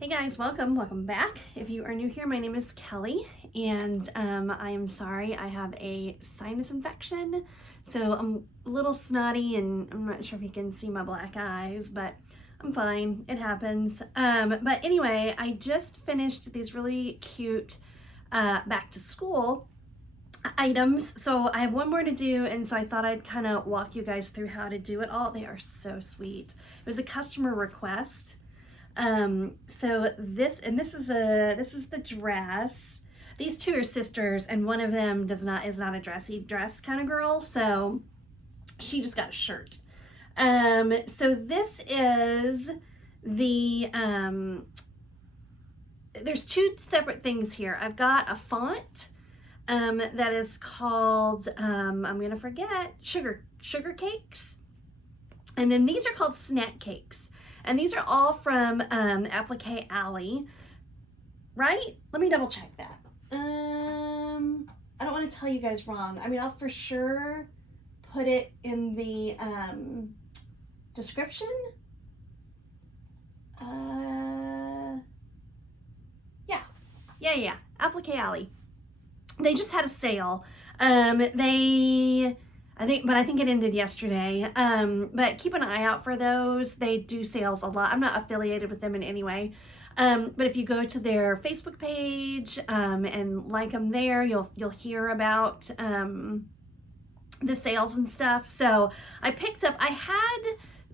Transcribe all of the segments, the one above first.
Hey guys, welcome back. If you are new here, my name is Kelly, and I am sorry I have a sinus infection, so I'm a little snotty, and I'm not sure if you can see my black eyes, but I'm fine. It happens. But anyway, I just finished these really cute back to school items, so I have one more to do, and so I thought I'd kind of walk you guys through how to do it all. They are so sweet. It was a customer request. So this is the dress. These two are sisters, and one of them is not a dressy dress kind of girl, so she just got a shirt. So this is the there's two separate things here. I've got a font that is called I'm gonna forget, sugar cakes, and then these are called snack cakes. And these are all from Applique Alley, right? Let me double check that. I don't want to tell you guys wrong. I mean, I'll for sure put it in the description. Yeah. Applique Alley. They just had a sale. I think it ended yesterday. But keep an eye out for those. They do sales a lot. I'm not affiliated with them in any way. But if you go to their Facebook page and like them there, you'll hear about the sales and stuff. So I picked up. I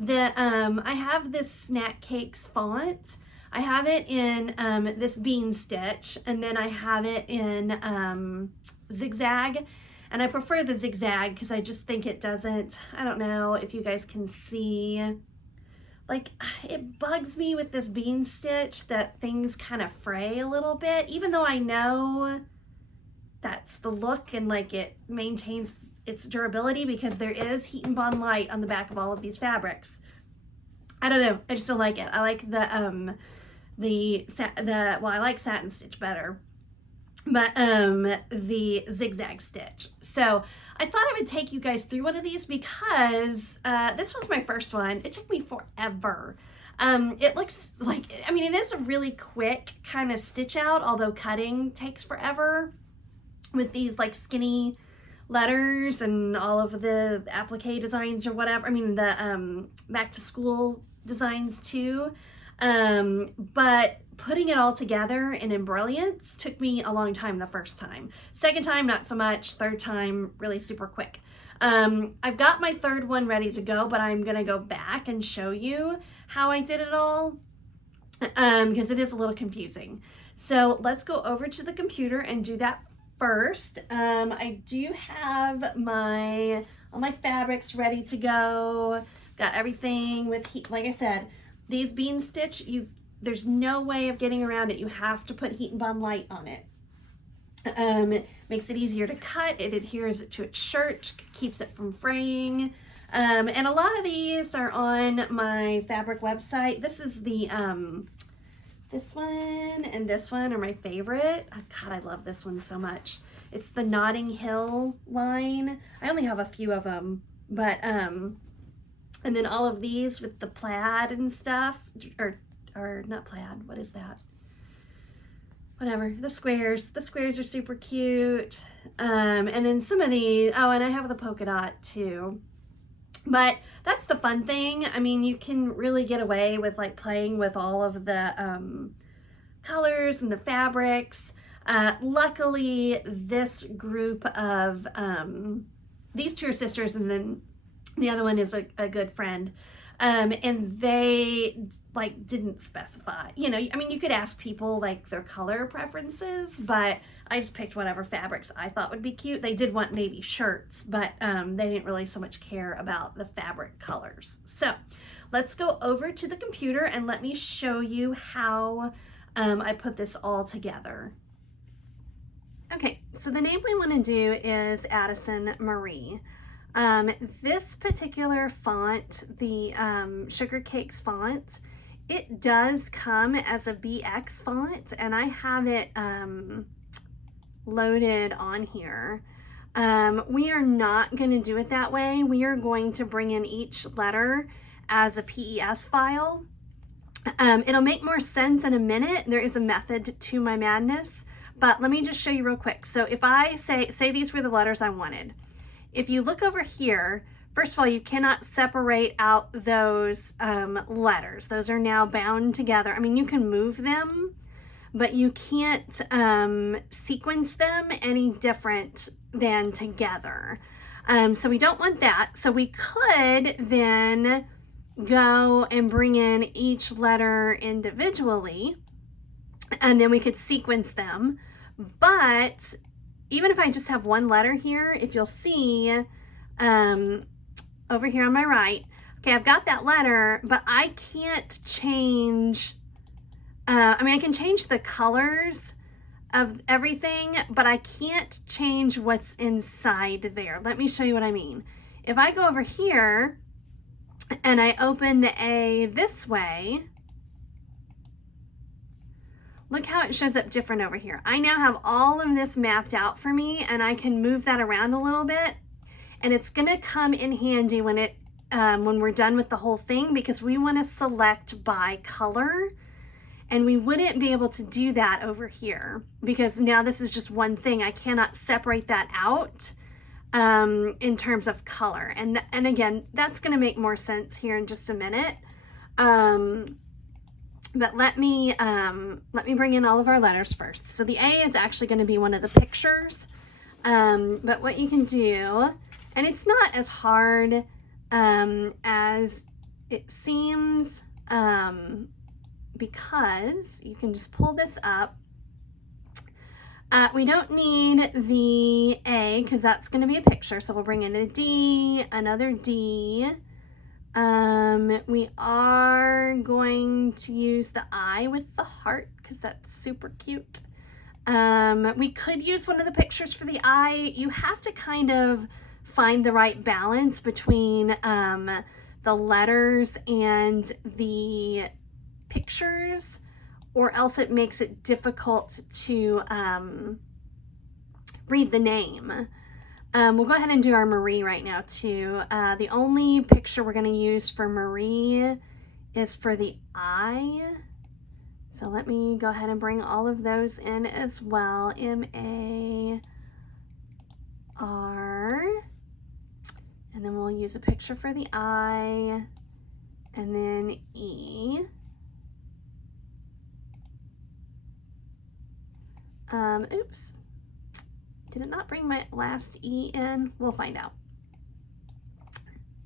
have this snack cakes font. I have it in this bean stitch, and then I have it in zigzag. And I prefer the zigzag because I just think it doesn't, I don't know if you guys can see, like, it bugs me with this bean stitch that things kind of fray a little bit, even though I know that's the look and like it maintains its durability because there is heat and bond light on the back of all of these fabrics. I don't know, I just don't like it. I like I like satin stitch better. But the zigzag stitch. So I thought I would take you guys through one of these because this was my first one. It took me forever. It looks like, I mean, it is a really quick kind of stitch out, although cutting takes forever with these like skinny letters and all of the applique designs or whatever. I mean, the back to school designs too. But putting it all together in embrilliance took me a long time the first time. Second time, not so much. Third time, really super quick. I've got my third one ready to go, but I'm gonna go back and show you how I did it all because it is a little confusing. So let's go over to the computer and do that first. I do have all my fabrics ready to go. Got everything with heat. Like I said, these bean stitch, there's no way of getting around it. You have to put heat and bond light on it. It makes it easier to cut. It adheres to its shirt, keeps it from fraying. And a lot of these are on my fabric website. This is the, this one and this one are my favorite. Oh, God, I love this one so much. It's the Notting Hill line. I only have a few of them, but, and then all of these with the plaid and stuff, or not plaid, what is that? Whatever, the squares are super cute. And then some of these, oh, and I have the polka dot too. But that's the fun thing. I mean, you can really get away with like playing with all of the colors and the fabrics. Luckily, this group of, these two are sisters, and then the other one is a good friend. And they like didn't specify, you know, I mean, you could ask people like their color preferences, but I just picked whatever fabrics I thought would be cute. They did want navy shirts, but they didn't really so much care about the fabric colors. So let's go over to the computer and let me show you how I put this all together. Okay, so the name we want to do is Addison Marie. This particular font, the Sugar Cakes font, it does come as a BX font, and I have it loaded on here. We are not going to do it that way. We are going to bring in each letter as a PES file. It'll make more sense in a minute. There is a method to my madness, but let me just show you real quick. So if I say these were the letters I wanted. If you look over here, first of all, you cannot separate out those letters. Those are now bound together. I mean, you can move them, but you can't sequence them any different than together. So we don't want that. So we could then go and bring in each letter individually, and then we could sequence them. But even if I just have one letter here, if you'll see over here on my right, okay, I've got that letter, but I can't change, I mean, I can change the colors of everything, but I can't change what's inside there. Let me show you what I mean. If I go over here and I open the A this way, look how it shows up different over here. I now have all of this mapped out for me, and I can move that around a little bit, and it's gonna come in handy when we're done with the whole thing, because we wanna select by color, and we wouldn't be able to do that over here because now this is just one thing. I cannot separate that out in terms of color. And again, that's gonna make more sense here in just a minute. But let me bring in all of our letters first. So the A is actually going to be one of the pictures. But what you can do, and it's not as hard as it seems, because you can just pull this up. We don't need the A because that's going to be a picture. So we'll bring in a D, another D. We are going to use the I with the heart because that's super cute. We could use one of the pictures for the I. You have to kind of find the right balance between the letters and the pictures, or else it makes it difficult to read the name. We'll go ahead and do our Marie right now too. The only picture we're going to use for Marie is for the I. So let me go ahead and bring all of those in as well. M-A-R. And then we'll use a picture for the I. And then E. Oops. Did it not bring my last E in? We'll find out.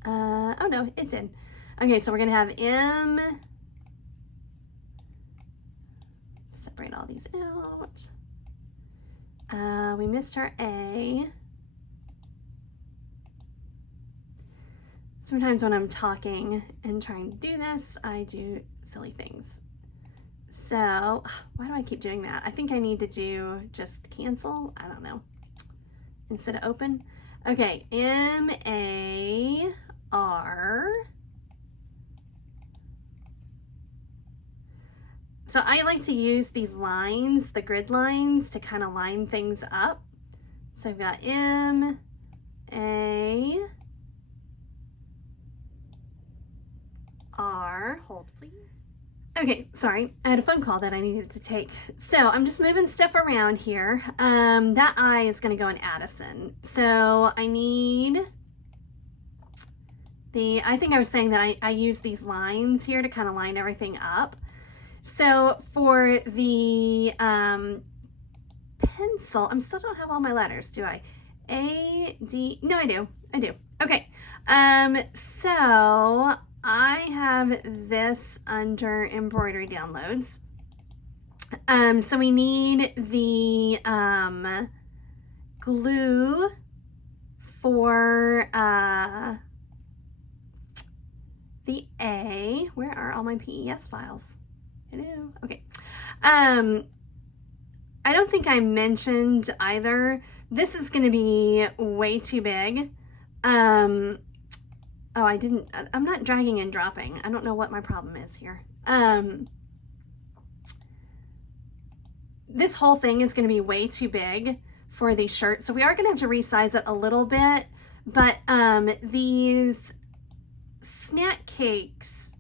Oh no, it did. Okay, so we're gonna have M. Separate all these out. We missed our A. Sometimes when I'm talking and trying to do this, I do silly things. So, why do I keep doing that? I think I need to do just cancel. I don't know. Instead of open. Okay, M-A-R. So I like to use these lines, the grid lines, to kind of line things up. So I've got M-A-R. Hold please. Okay, sorry, I had a phone call that I needed to take. So I'm just moving stuff around here. That I is gonna go in Addison. So I need I think I was saying that I use these lines here to kind of line everything up. So for the pencil, I still don't have all my letters, do I? A, D, no, I do. Okay, so I have this under embroidery downloads. So we need the glue for the A. Where are all my PES files? Hello. Okay. I don't think I mentioned either. This is going to be way too big. Oh, I'm not dragging and dropping. I don't know what my problem is here. This whole thing is going to be way too big for the shirt. So we are going to have to resize it a little bit, but these snack cakes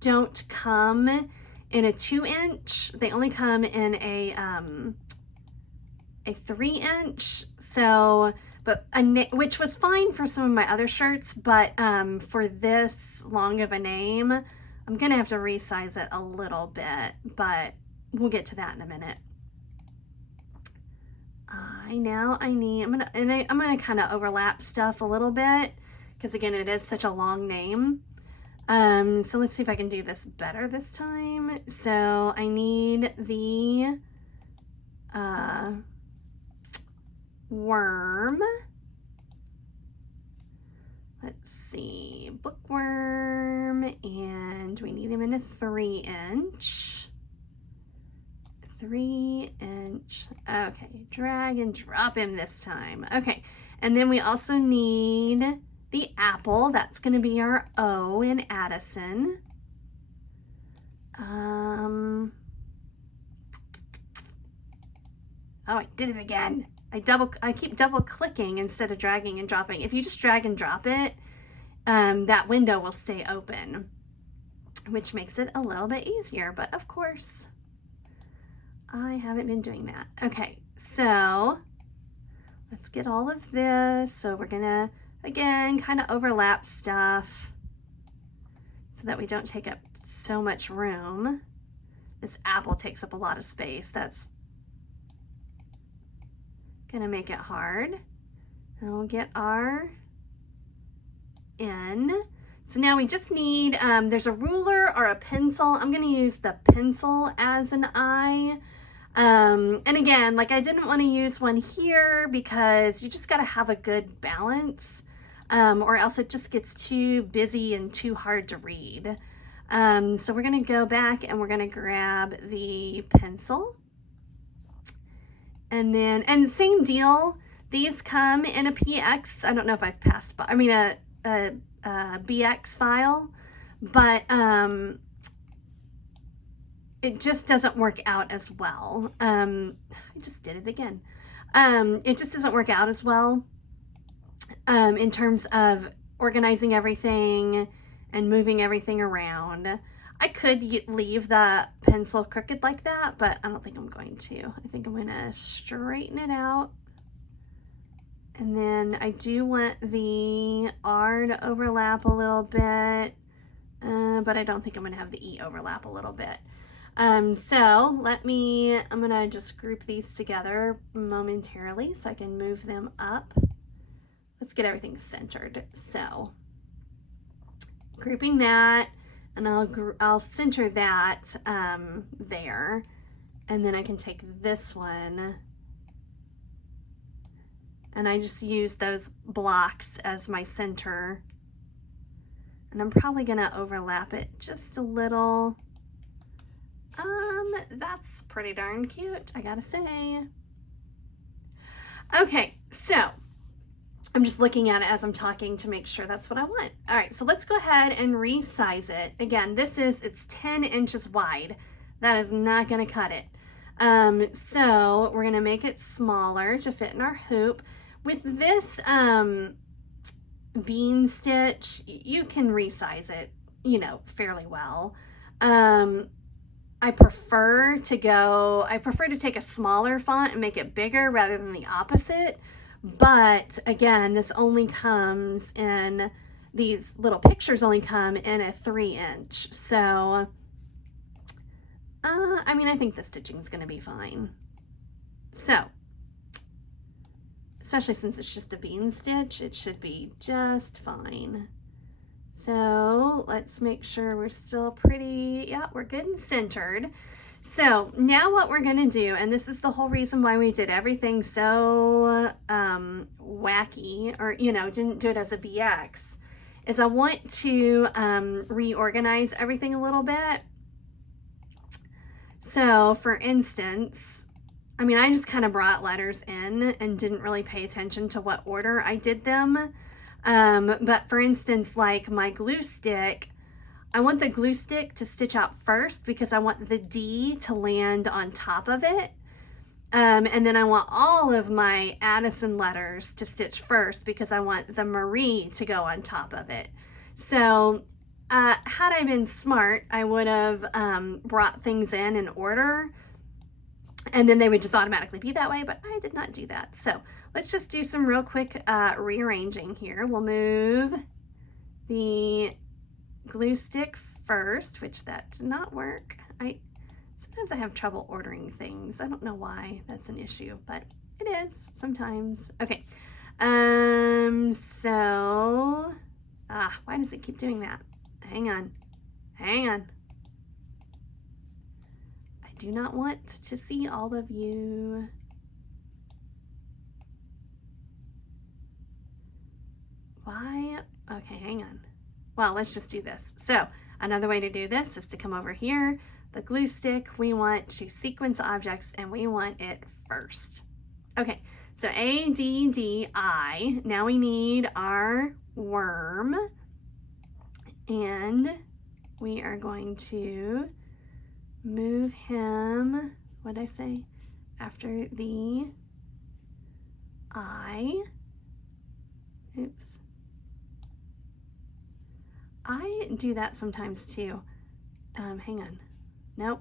don't come in a 2-inch. They only come in a 3-inch. So, but which was fine for some of my other shirts, but for this long of a name, I'm gonna have to resize it a little bit, but we'll get to that in a minute. I'm gonna kind of overlap stuff a little bit because again, it is such a long name. So let's see if I can do this better this time. So I need the worm. Let's see, bookworm, and we need him in a 3-inch. 3-inch. Okay, drag and drop him this time. Okay, and then we also need the apple. That's going to be our O in Addison. Oh, I did it again. I keep double clicking instead of dragging and dropping. If you just drag and drop it, that window will stay open, which makes it a little bit easier. But of course, I haven't been doing that. Okay, so let's get all of this. So we're gonna, again, kind of overlap stuff so that we don't take up so much room. This apple takes up a lot of space. That's gonna make it hard. And we'll get our N. So now we just need, there's a ruler or a pencil. I'm gonna use the pencil as an I. And again, like I didn't want to use one here because you just got to have a good balance, or else it just gets too busy and too hard to read. So we're going to go back and we're going to grab the pencil. And then, and same deal, these come in a PX. I don't know if I've passed by, I mean a BX file, but it just doesn't work out as well. I just did it again. It just doesn't work out as well in terms of organizing everything and moving everything around. I could leave the pencil crooked like that, but I don't think I'm going to. I think I'm going to straighten it out. And then I do want the R to overlap a little bit, but I don't think I'm going to have the E overlap a little bit. So I'm gonna just group these together momentarily so I can move them up. Let's get everything centered. So grouping that, and I'll center that there, and then I can take this one and I just use those blocks as my center, and I'm probably gonna overlap it just a little. That's pretty darn cute, I gotta say. Okay, so I'm just looking at it as I'm talking to make sure that's what I want. All right, so let's go ahead and resize it. Again, it's 10 inches wide. That is not gonna cut it. So we're gonna make it smaller to fit in our hoop. With this bean stitch, you can resize it, fairly well. I prefer to take a smaller font and make it bigger rather than the opposite. But again, these little pictures only come in a 3-inch. So, I think the stitching is going to be fine. So, especially since it's just a bean stitch, it should be just fine. So let's make sure we're still we're good and centered. So now what we're gonna do, and this is the whole reason why we did everything so wacky, or didn't do it as a BX, is I want to reorganize everything a little bit. So for instance, I just kind of brought letters in and didn't really pay attention to what order I did them. But for instance, like my glue stick, I want the glue stick to stitch out first because I want the D to land on top of it. And then I want all of my Addison letters to stitch first because I want the Marie to go on top of it. So had I been smart, I would have brought things in order, and then they would just automatically be that way, but I did not do that. So let's just do some real quick rearranging here. We'll move the glue stick first, which that did not work. Sometimes I have trouble ordering things. I don't know why that's an issue, but it is sometimes. Okay. So, why does it keep doing that? Hang on. I do not want to see all of you. Why? Okay, hang on. Well, let's just do this. So, another way to do this is to come over here. The glue stick, we want to sequence objects and we want it first. Okay, so A, D, D, I. Now we need our worm. And we are going to move him, what did I say? After the I. Oops. I do that sometimes too. Hang on. Nope.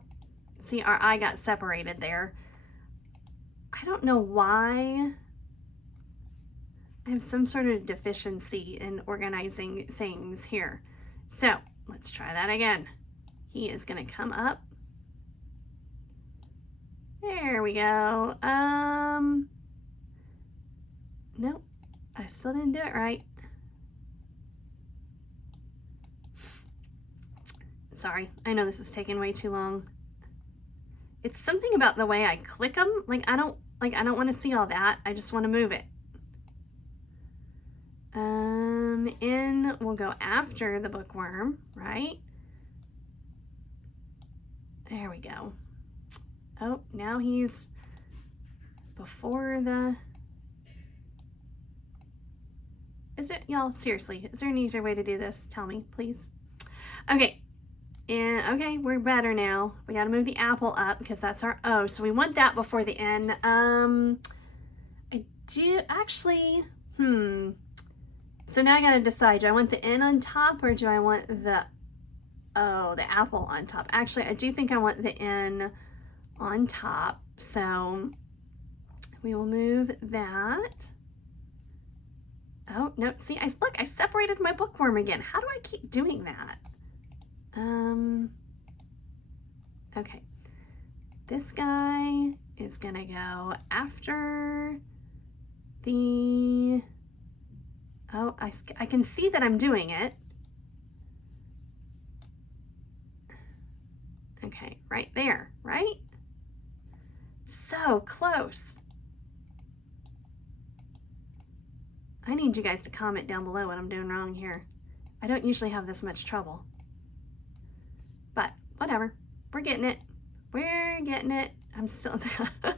See, our I got separated there. I don't know why. I have some sort of deficiency in organizing things here. So let's try that again. He is going to come up. There we go. Nope. I still didn't do it right. Sorry, I know this is taking way too long. It's something about the way I click them. I don't want to see all that. I just want to move it. In we'll go after the bookworm, right? There we go. Oh, now he's before the... Is it, y'all, seriously, is there an easier way to do this? Tell me, please. Okay. And okay, we're better now. We got to move the apple up because that's our O. So we want that before the N. I do actually, So now I got to decide, do I want the N on top or do I want the O, the apple on top? Actually, I do think I want the N on top. So we will move that. Oh, no, see, look, I separated my bookworm again. How do I keep doing that? Okay, this guy is gonna go after the, oh, I can see that I'm doing it. Okay, right there, right? So close. I need you guys to comment down below what I'm doing wrong here. I don't usually have this much trouble. But whatever, we're getting it. We're getting it. I'm still, okay,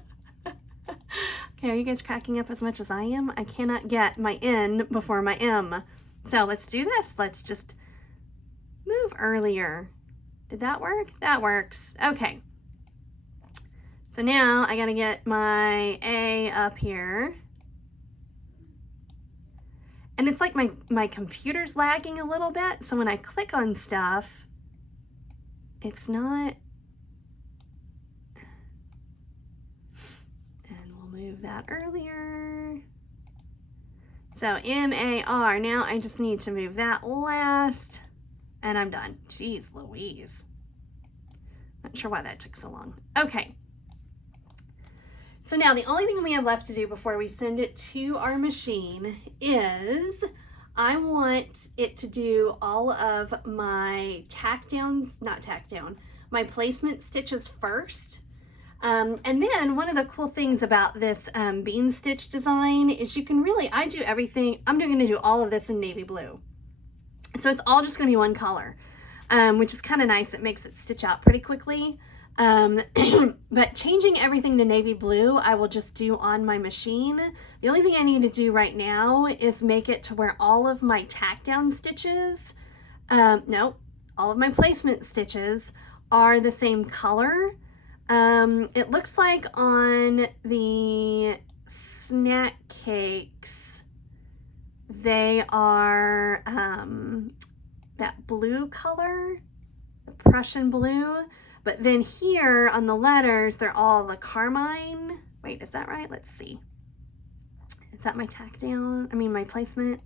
are you guys cracking up as much as I am? I cannot get my N before my M. So let's do this. Let's just move earlier. Did that work? That works. Okay. So now I gotta get my A up here. And it's like my computer's lagging a little bit. So when I click on stuff, it's not, and we'll move that earlier. So M-A-R, now I just need to move that last, and I'm done. Jeez Louise. Not sure why that took so long. Okay. So now the only thing we have left to do before we send it to our machine is I want it to do all of my my placement stitches first. And then one of the cool things about this bean stitch design is you can really, I do everything, I'm going to do all of this in navy blue. So it's all just going to be one color, which is kind of nice. It makes it stitch out pretty quickly. But changing everything to navy blue, I will just do on my machine. The only thing I need to do right now is make it to where all of my tack down stitches, all of my placement stitches are the same color. It looks like on the snack cakes, they are, that blue color, the Prussian blue, but then here on the letters, they're all the carmine. Wait, is that right? Let's see. Is that my tack down? I mean, my placement?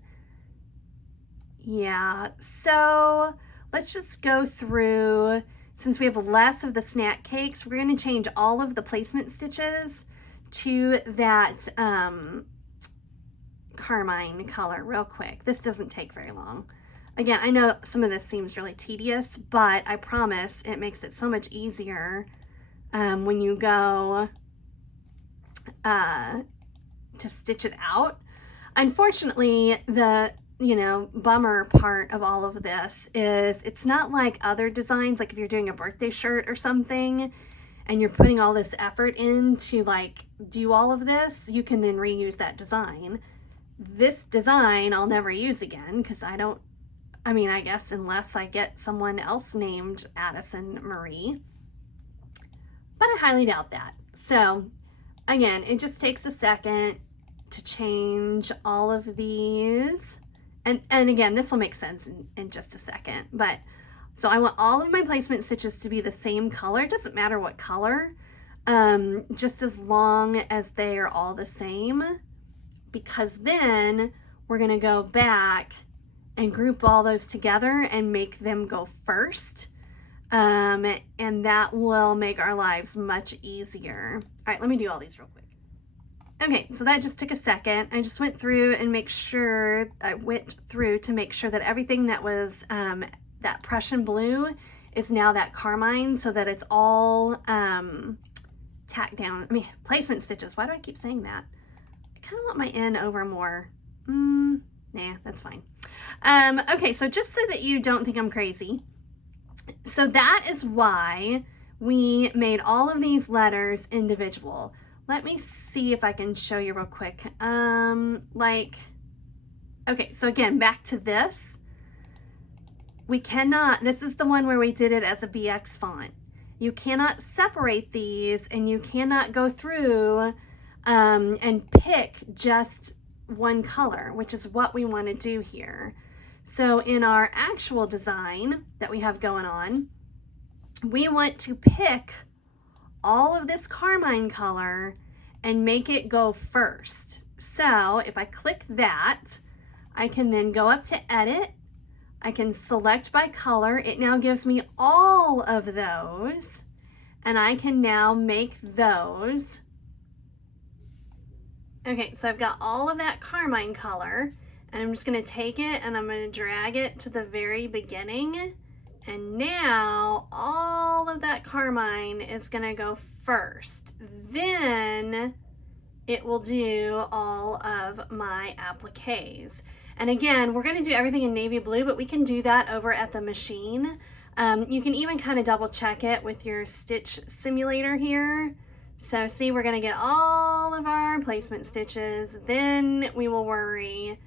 Yeah, so let's just go through. Since we have less of the snack cakes, we're going to change all of the placement stitches to that carmine color real quick. This doesn't take very long. Again, I know some of this seems really tedious, but I promise it makes it so much easier when you go to stitch it out. Unfortunately, the bummer part of all of this is it's not like other designs, like if you're doing a birthday shirt or something and you're putting all this effort in to like do all of this, you can then reuse that design. This design I'll never use again because I guess unless I get someone else named Addison Marie, but I highly doubt that. So again, it just takes a second to change all of these. And again, this will make sense in just a second, but so I want all of my placement stitches to be the same color. It doesn't matter what color, just as long as they are all the same, because then we're gonna go back and group all those together and make them go first. And that will make our lives much easier. All right, let me do all these real quick. Okay, so that just took a second. I just went through and to make sure that everything that was that Prussian blue is now that carmine, so that it's all tacked down. I mean, placement stitches. Why do I keep saying that? I kind of want my N over more. Nah, that's fine. Okay, so just so that you don't think I'm crazy. So that is why we made all of these letters individual. Let me see if I can show you real quick. Okay, so again, back to this. This is the one where we did it as a BX font. You cannot separate these, and you cannot go through and pick just one color, which is what we want to do here. So in our actual design that we have going on, we want to pick all of this carmine color and make it go first. So if I click that, I can then go up to edit. I can select by color. It now gives me all of those, and I can now make those. Okay, so I've got all of that carmine color, and I'm just gonna take it and I'm gonna drag it to the very beginning. And now all of that carmine is gonna go first. Then it will do all of my appliques. And again, we're gonna do everything in navy blue, but we can do that over at the machine. You can even kind of double check it with your stitch simulator here. So see, we're gonna get all of our placement stitches, then we will worry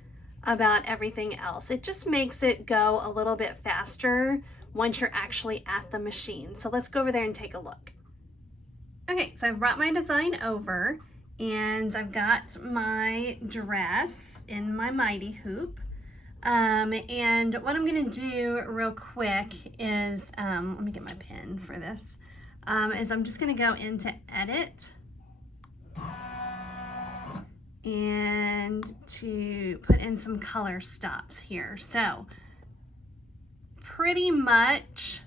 about everything else. It just makes it go a little bit faster once you're actually at the machine. So let's go over there and take a look. Okay, so I've brought my design over and I've got my dress in my mighty hoop. And what I'm gonna do real quick is, let me get my pen for this, is I'm just gonna go into edit and to put in some color stops here. So pretty much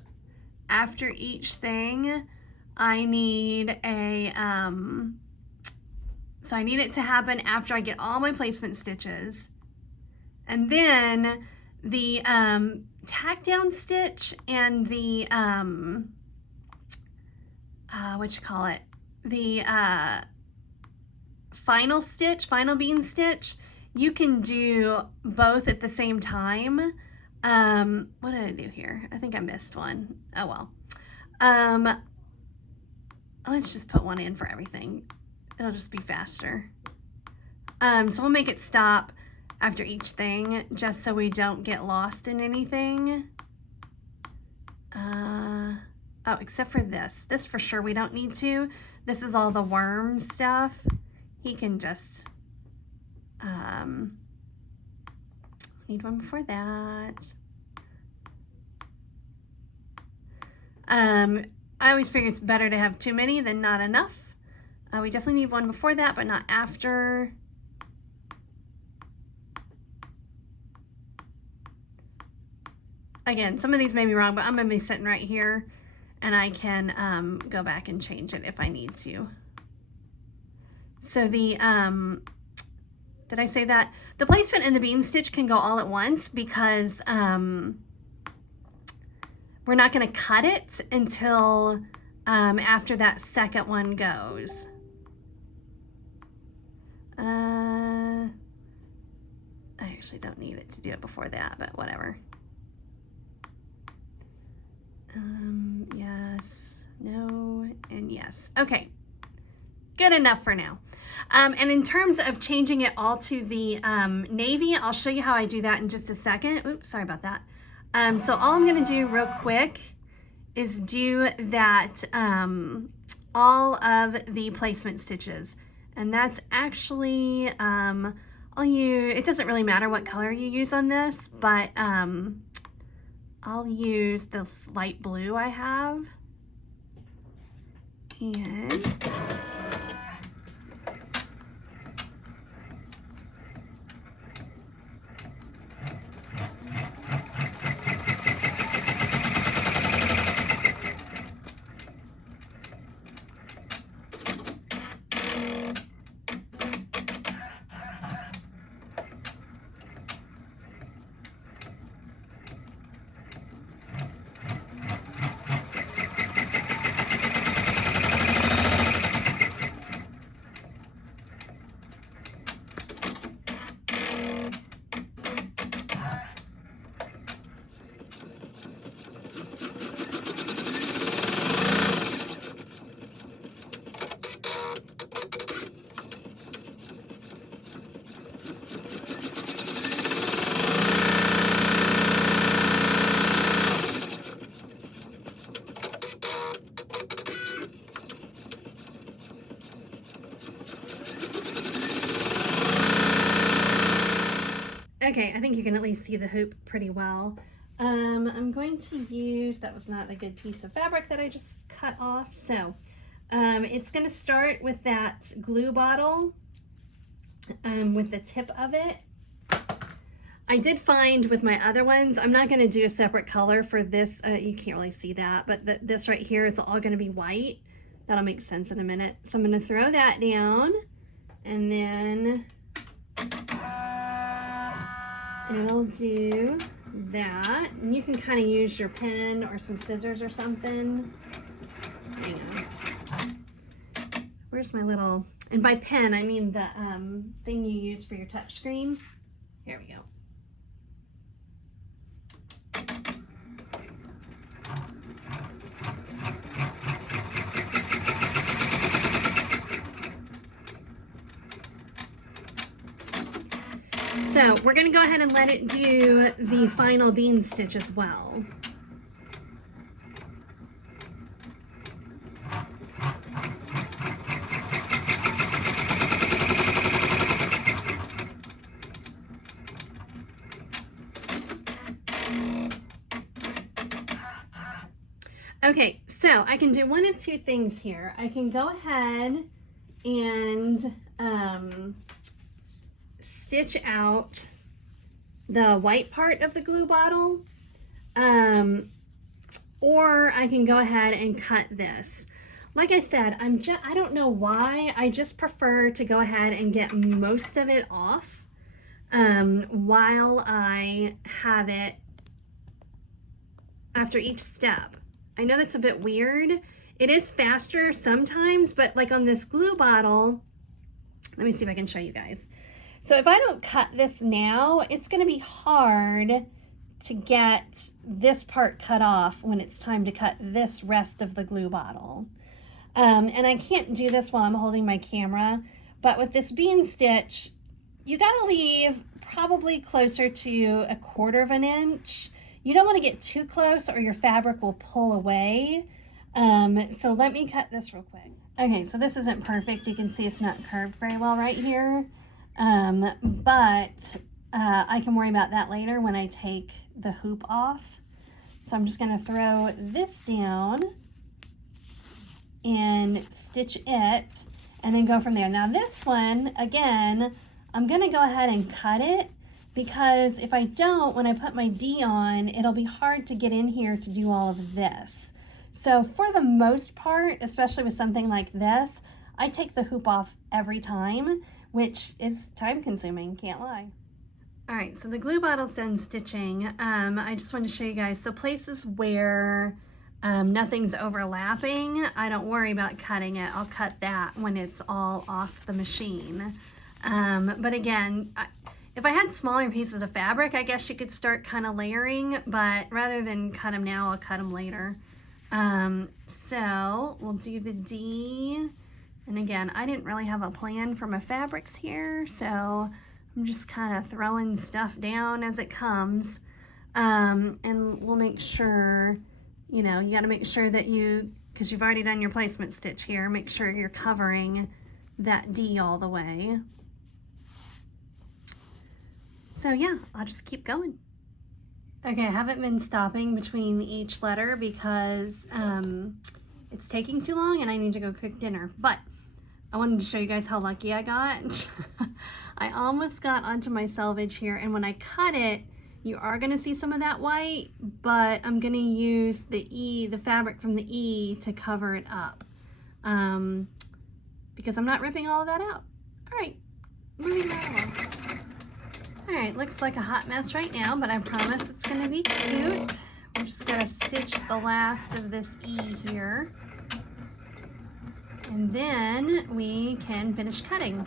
after each thing, I need a, so I need it to happen after I get all my placement stitches. And then the tack down stitch and the, the final stitch, final bean stitch, you can do both at the same time. What did I do here? I think I missed one. Oh well. Let's just put one in for everything. It'll just be faster. So we'll make it stop after each thing, just so we don't get lost in anything. Oh, except for this. This for sure we don't need to. This is all the worm stuff. He can just, need one before that. I always figure it's better to have too many than not enough. We definitely need one before that, but not after. Again, some of these may be wrong, but I'm gonna be sitting right here and I can go back and change it if I need to. So the, did I say that? The placement and the bean stitch can go all at once because we're not gonna cut it until after that second one goes. I actually don't need it to do it before that, but whatever. Yes, no, and yes. Okay, good enough for now. And in terms of changing it all to the navy, I'll show you how I do that in just a second. Oops, sorry about that. So all I'm gonna do real quick is do that, all of the placement stitches. And that's actually, it doesn't really matter what color you use on this, but I'll use the light blue I have. And okay, I think you can at least see the hoop pretty well. I'm going to use, that was not a good piece of fabric that I just cut off. So it's going to start with that glue bottle with the tip of it. I did find with my other ones, I'm not going to do a separate color for this. You can't really see that, but this right here, it's all going to be white. That'll make sense in a minute. So I'm going to throw that down and then it'll do that. And you can kind of use your pen or some scissors or something. Hang on. Where's my little, and by pen, I mean the thing you use for your touch screen. Here we go. So we're going to go ahead and let it do the final bean stitch as well. Okay, so I can do one of two things here. I can go ahead and stitch out the white part of the glue bottle, or I can go ahead and cut this. Like I said, I don't know why, I just prefer to go ahead and get most of it off while I have it after each step. I know that's a bit weird. It is faster sometimes, but like on this glue bottle, let me see if I can show you guys. So if I don't cut this now, it's going to be hard to get this part cut off when it's time to cut this rest of the glue bottle. And I can't do this while I'm holding my camera, but with this bean stitch, you got to leave probably closer to 1/4 of an inch. You don't want to get too close or your fabric will pull away. So let me cut this real quick. Okay, so this isn't perfect. You can see it's not curved very well right here. But I can worry about that later when I take the hoop off. So I'm just going to throw this down and stitch it and then go from there. Now this one, again, I'm going to go ahead and cut it because if I don't, when I put my D on, it'll be hard to get in here to do all of this. So for the most part, especially with something like this, I take the hoop off every time, which is time consuming, can't lie. All right, so the glue bottle's done stitching. I just wanted to show you guys, so places where nothing's overlapping, I don't worry about cutting it. I'll cut that when it's all off the machine. But again, if I had smaller pieces of fabric, I guess you could start kind of layering, but rather than cut them now, I'll cut them later. So we'll do the D. And again, I didn't really have a plan for my fabrics here, so I'm just kind of throwing stuff down as it comes. And we'll make sure, you know, you got to make sure that because you've already done your placement stitch here, make sure you're covering that D all the way. So yeah, I'll just keep going. Okay, I haven't been stopping between each letter because it's taking too long and I need to go cook dinner. But I wanted to show you guys how lucky I got. I almost got onto my selvage here, and when I cut it, you are going to see some of that white, but I'm going to use the fabric from the E to cover it up because I'm not ripping all of that out. All right, moving right along. All right, looks like a hot mess right now, but I promise it's going to be cute. We're just going to stitch the last of this E here, and then we can finish cutting.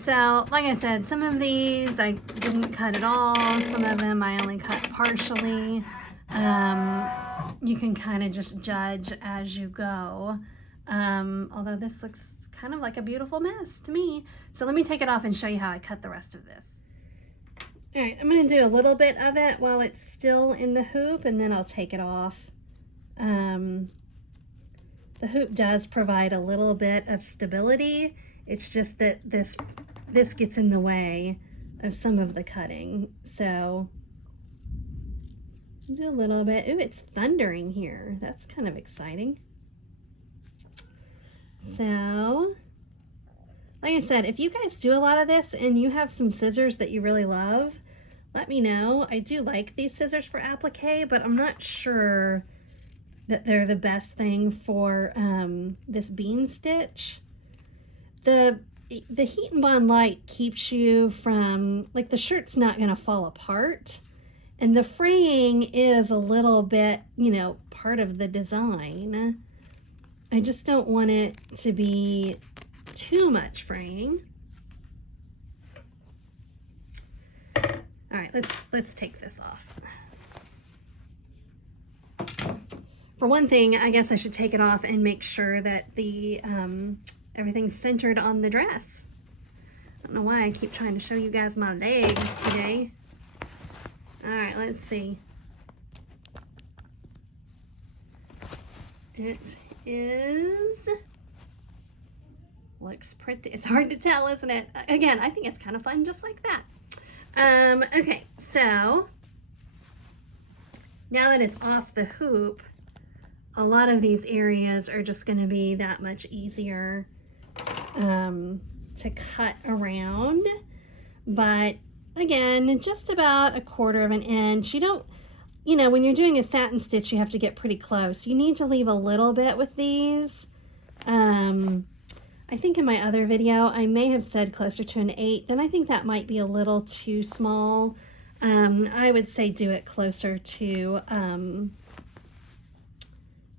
So, like I said, some of these I didn't cut at all. Some of them I only cut partially. You can kind of just judge as you go. Although this looks kind of like a beautiful mess to me. So let me take it off and show you how I cut the rest of this. All right, I'm going to do a little bit of it while it's still in the hoop, and then I'll take it off. The hoop does provide a little bit of stability. It's just that this gets in the way of some of the cutting. So do a little bit. Ooh, it's thundering here. That's kind of exciting. So, like I said, if you guys do a lot of this and you have some scissors that you really love, let me know. I do like these scissors for applique, but I'm not sure that they're the best thing for this bean stitch. The Heat and Bond Light keeps you from, like, the shirt's not going to fall apart. And the fraying is a little bit, you know, part of the design. I just don't want it to be too much fraying. All right, let's take this off. For one thing, I guess I should take it off and make sure that the everything's centered on the dress. I don't know why I keep trying to show you guys my legs today. All right, let's see. It looks pretty. It's hard to tell, isn't it? Again, I think it's kind of fun just like that. Okay, so now that it's off the hoop, a lot of these areas are just going to be that much easier to cut around. But again, just about 1/4 of an inch. You don't, you know, when you're doing a satin stitch, you have to get pretty close. You need to leave a little bit with these. I think in my other video, I may have said closer to 1/8, and I think that might be a little too small. I would say do it closer to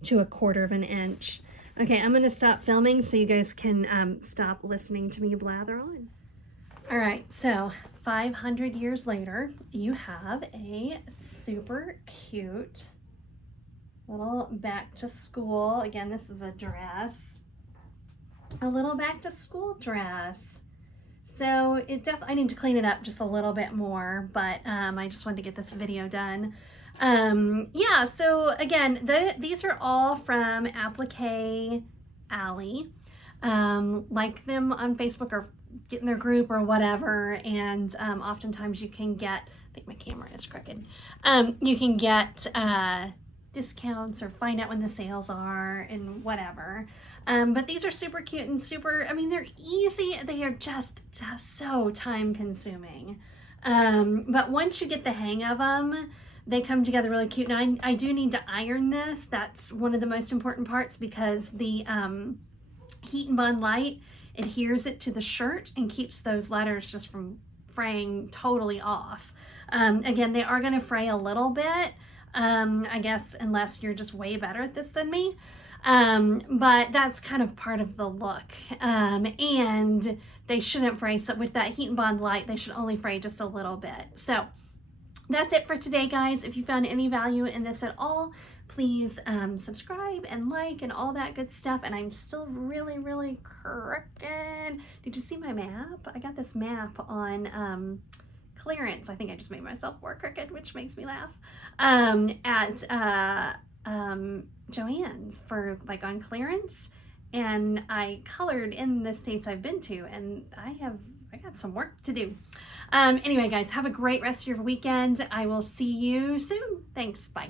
1/4 of an inch. Okay, I'm gonna stop filming so you guys can stop listening to me blather on. All right, so 500 years later, you have a super cute little back to school. Again, this is a dress. A little back to school dress. So it definitely, I need to clean it up just a little bit more, but I just wanted to get this video done. Yeah, so again, these are all from Applique Alley. like them on Facebook or get in their group or whatever. And oftentimes you can get, I think my camera is crooked, you can get discounts or find out when the sales are and whatever. But these are super cute and super, I mean, they're easy. They are just so time consuming. But once you get the hang of them, they come together really cute. Now I do need to iron this. That's one of the most important parts because the Heat and Bond light adheres it to the shirt and keeps those letters just from fraying totally off. Again, they are going to fray a little bit, I guess, unless you're just way better at this than me. But that's kind of part of the look. And they shouldn't fray. So with that Heat and Bond light, they should only fray just a little bit. So that's it for today, guys. If you found any value in this at all, please subscribe and like and all that good stuff. And I'm still really crooked. Did you see my map? I got this map on clearance. I think I just made myself more crooked, which makes me laugh. At Joann's for like on clearance, and I colored in the states I've been to, and I got some work to do. Anyway, guys, have a great rest of your weekend. I will see you soon. Thanks. Bye.